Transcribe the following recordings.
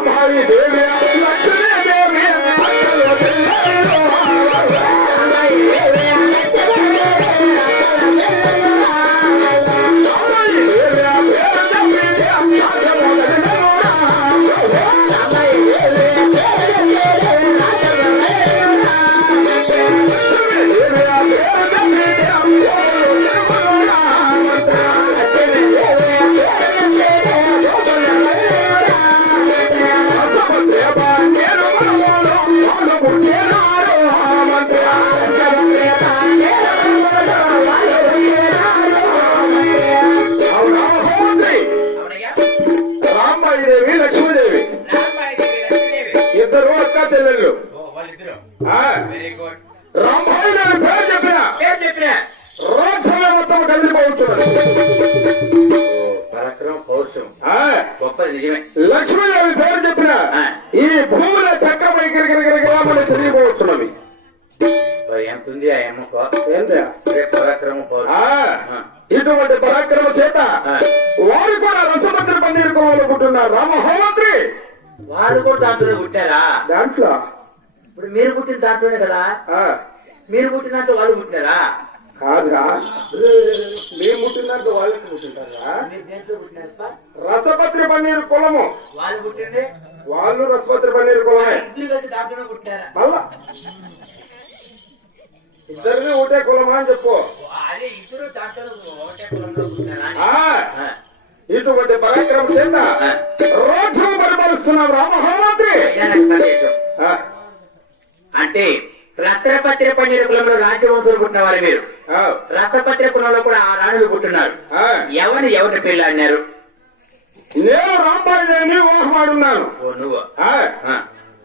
I'm Harry, baby, గొప్పది నిజమే. లక్ష్మీదేవి పేరు చెప్పిన. ఈ భూమిలో చక్రమై గిరిగిరిగిరిగిరామని తెలియపోవచ్చున్నది మరి. ఎంత ఉంది ఆ అమ్మకు ఏంటా? అదే పరాక్రమం పౌరుషం. ఆ, ఇటువంటి పరాక్రమ చేత. వారు కూడా రసభద్ర పండించుకోవాలనుకుంటున్నారు రామహోమంత్రి. వాళ్ళు కూడా దాంట్లోనే పుట్టారా దాంట్లో. ఇప్పుడు మీరు పుట్టిన దాంట్లోనే కదా? మీరు పుట్టిన దాంట్లో వాళ్ళు పుట్టినారా కాదురా. మేము ముట్టినాక వాళ్ళకి ముట్టింటారా మీరు రసభద్ర పన్నీరు కులము. వాళ్ళు పుట్టింది? వాళ్ళు రసభద్ర పన్నీరు కులమే. మళ్ళా. ఇద్దరిని ఒకటే కులమా అని చెప్పు. దాంట్లో ఒకటే. ఇటువంటి పరాక్రమ చేత రోజు పరిపాలిస్తున్నాం ఆ, అంటే రత్నపత్రి పన్నీరు కులంలో రాజ్యవంశులు పుట్టిన వారు మీరు. ఆ, రత్నపత్రి కులంలో కూడా ఆ రాణులు పుట్టినారు. ఎవరిని ఎవరిని పెళ్ళాడినారు నేను రాంబాయిని ఊహమాడున్నాను ఓ నువ్వు?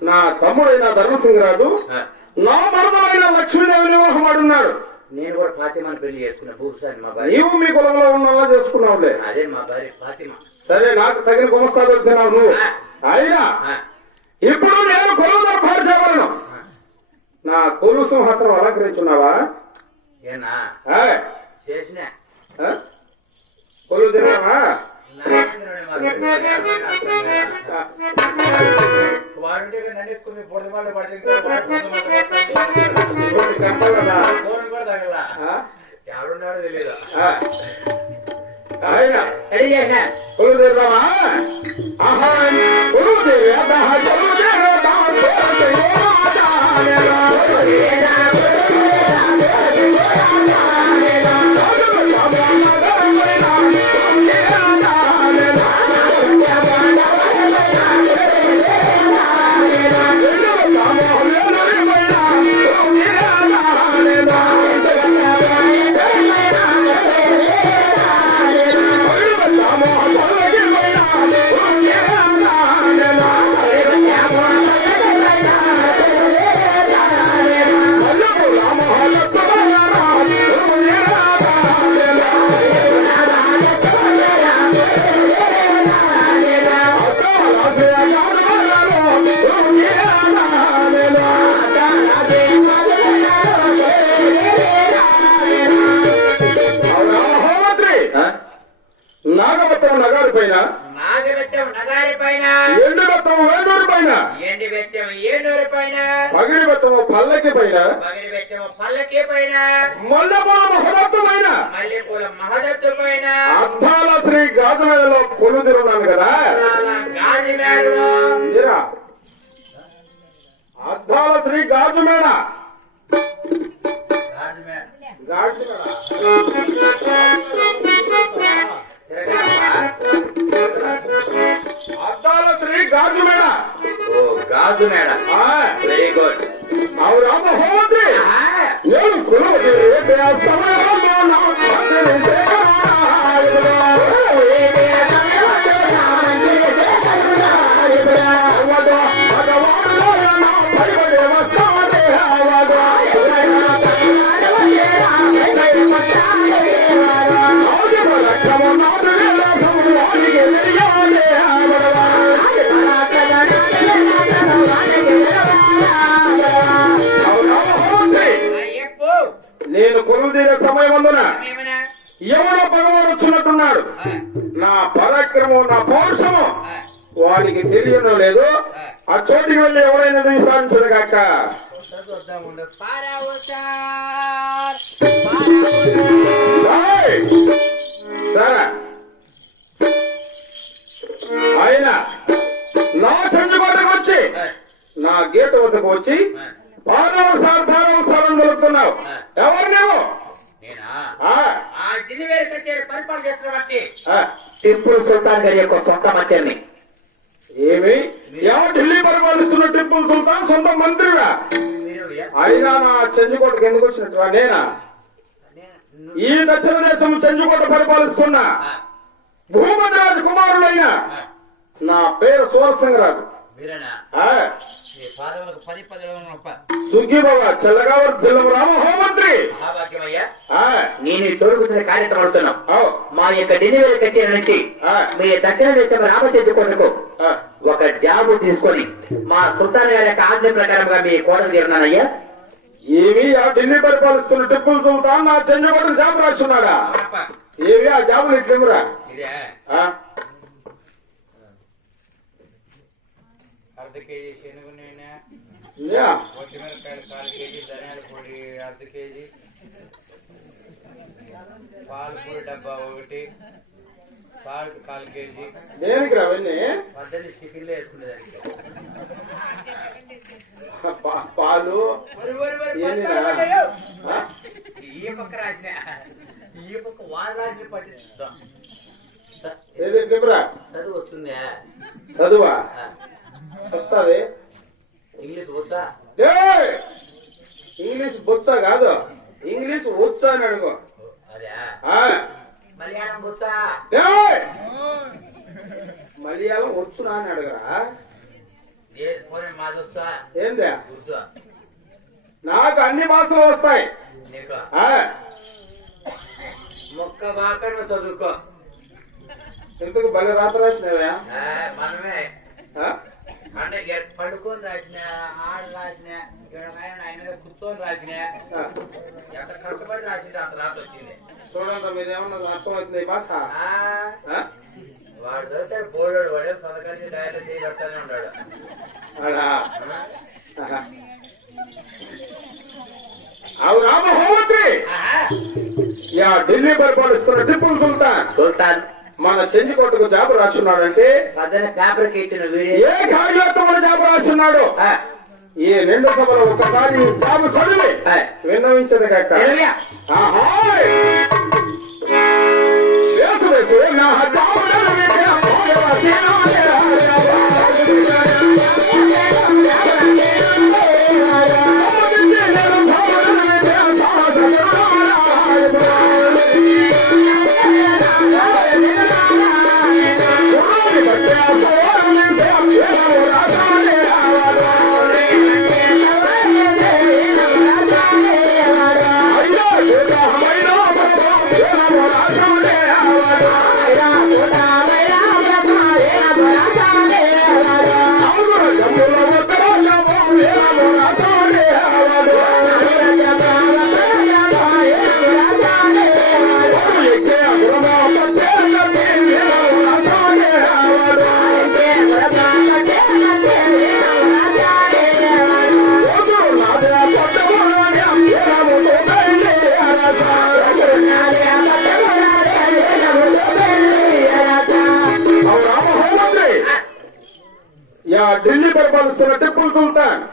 నా తమ్ముడైన ధర్మసింగరాజు ఆ. నా మరణమైన లక్ష్మీదేవిని ఊహమాడున్నాడు నేను కూడా ఫాతిమాని పెళ్ళి చేసుకున్నా. భూసారి మా భార్య. నీవు మీ కులంలో ఉన్నలా చేసుకున్నావులే. అదే మా భార్య ఫాతిమా. సరే నాకు తగిన గుమస్తా దొరికినావు నువ్వు. అయినా ఆ, ఇప్పుడు నేను కులం దర్బారు చేయగలను నా కులు సింహాసనం అలంకరించున్నావా? ఏనా? చేసిన? కులు తిన్నావా? నన్ను ఎత్తుకుని పొడి వాళ్ళు గంటలనా? దూరం కూడా తగల? ఎవడున్నాడో తెలియదు కులు తిన్నావా? ఆహా కులు 我的老婆最 పల్లకి పైన పగిడి బెట్టం పల్లకి పైన మల్లెపూల మహరత్తు పైన మల్లెపూల మహదత్తు పైన అద్దాల శ్రీ గాజుమేళలో కొలు తిరున్నాను కదా గాజి మేడలో మీరా అద్దాల శ్రీ గాజుమేళ గాజి మేడ గాజుమేళ అద్దాల శ్రీ గాజుమేళ ఓ గాజు మేడ ఆ, వెరీ గుడ్ అవు రామ హోమంత్రి నేను కులవతి వచ్చినట్టున్నాడు నా పరాక్రమం నా పౌరుషము వానికి తెలియడం లేదు. ఆ. చోటికి వెళ్ళి ఎవరైనా విసారించదు కాక సార్! ఆయన నా చెంచుకోటకు వచ్చి నా గేటు వద్దకు వచ్చి పాదవ సార్ పాదవ సార్ అని దొరుకుతున్నావు ఎవరు నేనా టిప్పు సుల్తాన్ గారి యొక్క సొంత మంత్రిని ఏమి? ఎవరు ఢిల్లీ పరిపాలిస్తున్న టిప్పు సుల్తాన్? సొంత మంత్రిగా అయినా నా చెంచుకోటకు ఎందుకు వచ్చినట్టు? నేనా? ఈ దక్షిణ దేశం చెంచుకోట పరిపాలిస్తున్న భూమద్రాజు కుమారుడైన నా పేరు పది గొప్ప సుగ్గిబాబు చెల్లగావ జిల్లం రామ హోంమంత్రి నేను తోడుకుతున్న కార్యక్రమం అవుతున్నాం ఓ, మా యొక్క డెలివరీ కచేరీ నుంచి ఆ, మీ దక్షిణ దేశం రామచంద్రుకొండకు ఆ. ఒక జాబు తీసుకొని మా సుల్తాన్ గారి యొక్క ఆజ్ఞ ప్రకారంగా మీ కోటలు తీరున్నానయ్యా ఏమి ఆ ఢిల్లీ పరిపాలిస్తున్న టిప్పు సుల్తాన్ నా చెంచుకోటను జాబు రాస్తున్నాడా? ఏవి ఆ జాబులు ఇట్లేమురా ఆ, అర్ధ కేజీ శనగ నూనె? కేజీ ధనియాల పొడి అర్ధ కేజీ. పాలు పొడి డబ్బా ఒకటి సాల్ట్ కాలు కేజీ. దేనికి రా అవన్నీ? మధ్యలో చికెన్లో వేసుకునేదానికి పాలు? ఈ పక్క రాసిన ఈ పక్క వాళ్ళు రాసిన ఇట్లేమురా చదువు వస్తుందా చదువా? వస్తుంది? ఇంగ్లీష్ వచ్చా? ఏయ్! ఇంగ్లీష్ బొచ్చ కాదు. ఇంగ్లీష్ వచ్చా అని అడుగు. ఆ, మలయాళం వచ్చునా అని అడుగురా? ఏందే? నాకు అన్ని భాషలు వస్తాయి. మొక్క బాకను చదువుకో. ఎందుకు బలి రాత్రి రాసినవా? మనమే? అంటే పడుకొని రాసిన ఆడు రాసిన ఆయన కూర్చొని రాసిన. ఎంత కష్టపడి రాసింది అంత రాత వచ్చింది. చూడండి మీరేమన్నా అర్థమవుతుంది ఈ భాష? వాడు ఉన్నాడు. అవు రామ హోమంత్రి. యా ఢిల్లీ పరిపాలిస్తున్న టిప్పు సుల్తాన్. సుల్తాన్. మన చెంజికోటకు జాబు రాస్తున్నాడంటే అతని పేపర్కి ఇచ్చిన వీడియో ఏ జాబు రాస్తున్నాడు ఈ రెండు సభలో ఒక్కసారి జాబు చదివి. విన్నవించదు చదివా? ಹೋಗ ಹತ್ತಾವನ ఢిల్లీ పరిపాలిస్తున్న టిప్పు సుల్తాన్.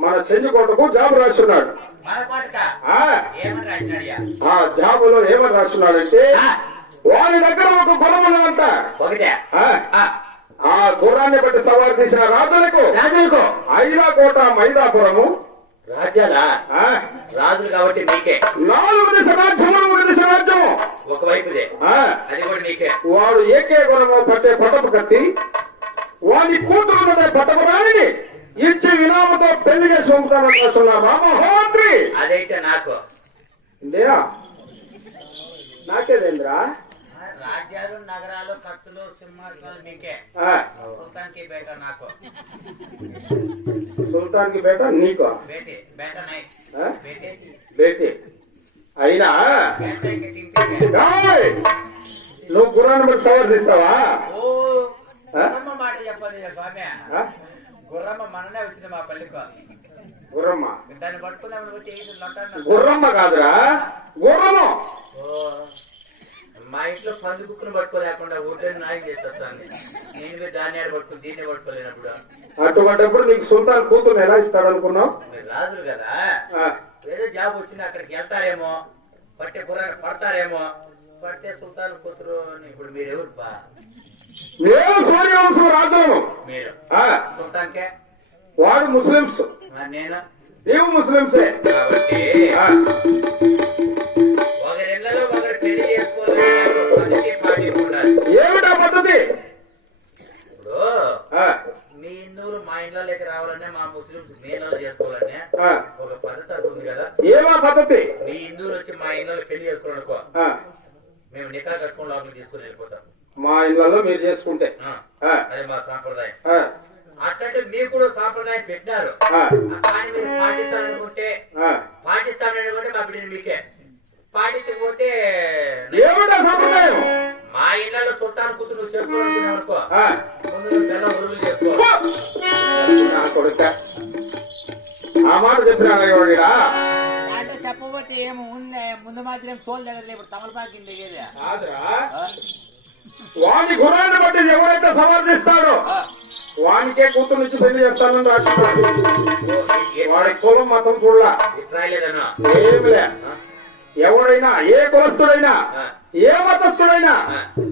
మన చెంచుకోటకు జాబు రాస్తున్నాడు. కోటక ఆ. ఆ జాబులో ఏమని రాస్తున్నాడంటే వారి దగ్గర ఒక గుర్రం ఉన్నదంట. ఒకటే. ఆ, గుర్రాన్ని బట్టి సవారు తీసిన రాజులకు. రాజులకు? ఐలాకోట మైదాపురము. రాజ్యాలా? ఆ, రాజులు కాబట్టి నీకే. నాలుగు రాజ్యము దిశ రాజ్యము ఒకవైపుదే. ఆ, అది కూడా నీకే. వాడు ఏకే గుణము పట్టే పటపు కత్తి. వాని కూతురు పటపు రాణిని ఇచ్చి వినామతో పెళ్ళి చేసి పంపుతానని రాస్తున్నా రామహోత్రి అదైతే నాకు. ఇండియా? నాకేదేంద్రా రాజ్యాలు నగరాలు కత్తులు సింహాసనాలు మీకే. ఆ, సుల్తాన్కి బేట నాకు. సుల్తాన్కి బేట నీకు? బేటే బేట నై? బేటే. అయినా! నువ్వు గుర్రాన్ని బట్టి సవారు తీస్తావా? స్వామి? గుర్రమ్మ మననే వచ్చింది మా పల్లెకు. గుర్రమ్మ? దాన్ని పట్టుకున్నామని కొట్టి ఏది లొట్టాను గుర్రమ్మ కాదురా గుర్రము ఓ, మా ఇంట్లో పంది కుక్కను పట్టుకోలేకుండా ఊరికే నాయం చేస్తాను నేను దాన్ని ఆడ పట్టుకుని దీన్ని పట్టుకోలేనప్పుడు. అటువంటిప్పుడు నీకు సుల్తాన్ కూతురు ఎలా ఇస్తాడు అనుకున్నావు రాజులు కదా. ఏదో జాబ్ వచ్చింది అక్కడికి వెళ్తారేమో పట్టే కుర్ర పడతారేమో పడితే సుల్తాన్ కూతురు అని ఇప్పుడు మీరు ఎవరు బా? నేను సూర్యవంశం సుల్తాన్కే వాడు నేను? నీవు ముస్లింసే కాబట్టి ఒకరు పెళ్ళి చేసుకోవాలని పద్ధతి ఉండాలి. ఏమిటా పద్ధతి? ఇప్పుడు మీ హిందువులు మా ఇంట్లోకి రావాలనే మా ముస్లింస్ మీ ఇళ్ళలో చేసుకోవాలనే ఒక పద్ధతి అంటూ ఉంది కదా? ఏమా పద్ధతి? మీ హిందువులు వచ్చి మా ఇళ్ళలో పెళ్ళి చేసుకోవాలనుకో మేము నికా కట్టుకుని లోపలికి తీసుకుని వెళ్ళిపోతాం. మా ఇళ్ళలో మీరు చేసుకుంటే. అది మా సాంప్రదాయం. ఆ, అట్లంటే మీకు కూడా సాంప్రదాయం కానీ మీరు. పాటిస్తామనుకుంటే మా బిడ్డని మీకే. పాటించకపోతే ఏమిటా సంప్రదాయం? మా ఇళ్ళలో సుల్తాన్ కూతురు నువ్వు చేసుకోవాలనుకున్నావు అనుకో. ఆ, ముందు నువ్వు బెల్లం ఉరుగులు చేసుకో. నా కొడుక. ఆ మాట చెప్పినా అంటే చెప్పబోతే ఏమో ఉంది. ముందు మాత్రం తోలు దగ్గర ఇప్పుడు తమలపాకు కింద దిగేది కాదురా. వాని గుణాన్ని బట్టి ఎవరైతే సమర్థిస్తాడో వానికే కూతురు నుంచి పెళ్ళి చేస్తానని వాడి కులం మతం చూడలా. ఏమిలే ఎవడైనా ఏ కులస్తుడైనా ఏ మతస్థుడైనా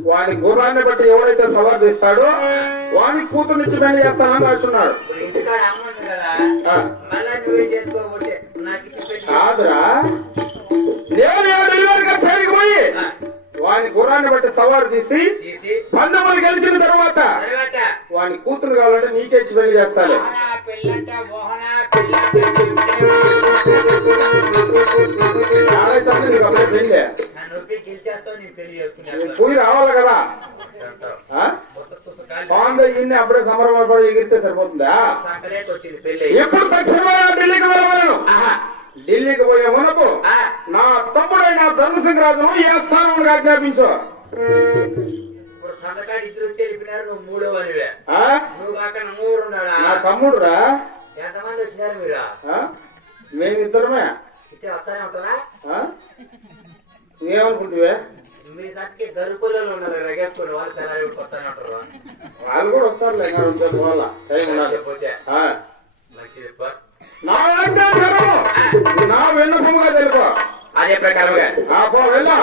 వాని గుణాన్ని బట్టి ఎవరైతే సమర్థిస్తాడో వాని కూతురు నుంచి పెళ్ళి చేస్తానని రాస్తున్నాడు. కాదురా. నేను ఏ డెలివరీ చేయడానికి పోయి వాని గుణాన్ని బట్టి సవారు తీసి పందెములు గెలిచిన తర్వాత వాని కూతురు కావాలంటే నీకే పెళ్ళి చేస్తాలే. మోహన పెళ్ళంట మోహన పెళ్ళంట యాడైతే నీకు అప్పుడే పెళ్ళి. నా నొప్పి గెలిచేస్తావు నేను పెళ్ళి నువ్వు చేసుకునే పోయి రావాలి కదా? బాగుంది ఇన్ని అప్పుడే సంబరం ఎగిరితే సరిపోతుందా? ఎప్పుడు తక్షణమే ఢిల్లీకి వెళ్ళవలను ఢిల్లీకి పోయే మునపు ఆ. నా తమ్ముడైన ధర్మసింగ్ రాజును ఏ స్థానంలో ఆజ్ఞాపించు సంతకాడు ఇద్దరు వెళ్ళిపోయినారు నువ్వు మూడో ఆ? నువ్వు కాక మూడు ఉన్నాడా నా తమ్ముడురా ఎంతమంది వచ్చినారు మీరు ఆ? మేమిద్దరమే ఇట్టే వస్తానే ఉంటారా ఆ? నువ్వేమనుకుంటువే మీ దానికి గరుపులలో ఉన్నారు రగెత్తుకుని వాళ్ళు తెల్లారి వస్తానే ఉంటారు వాళ్ళు కూడా వస్తారులే పోవాలా. టైం ఆ. మంచిది. నా విన్నపముగా తెలుపు? అదే ప్రకారంగా ఆ పో వెళ్ళా.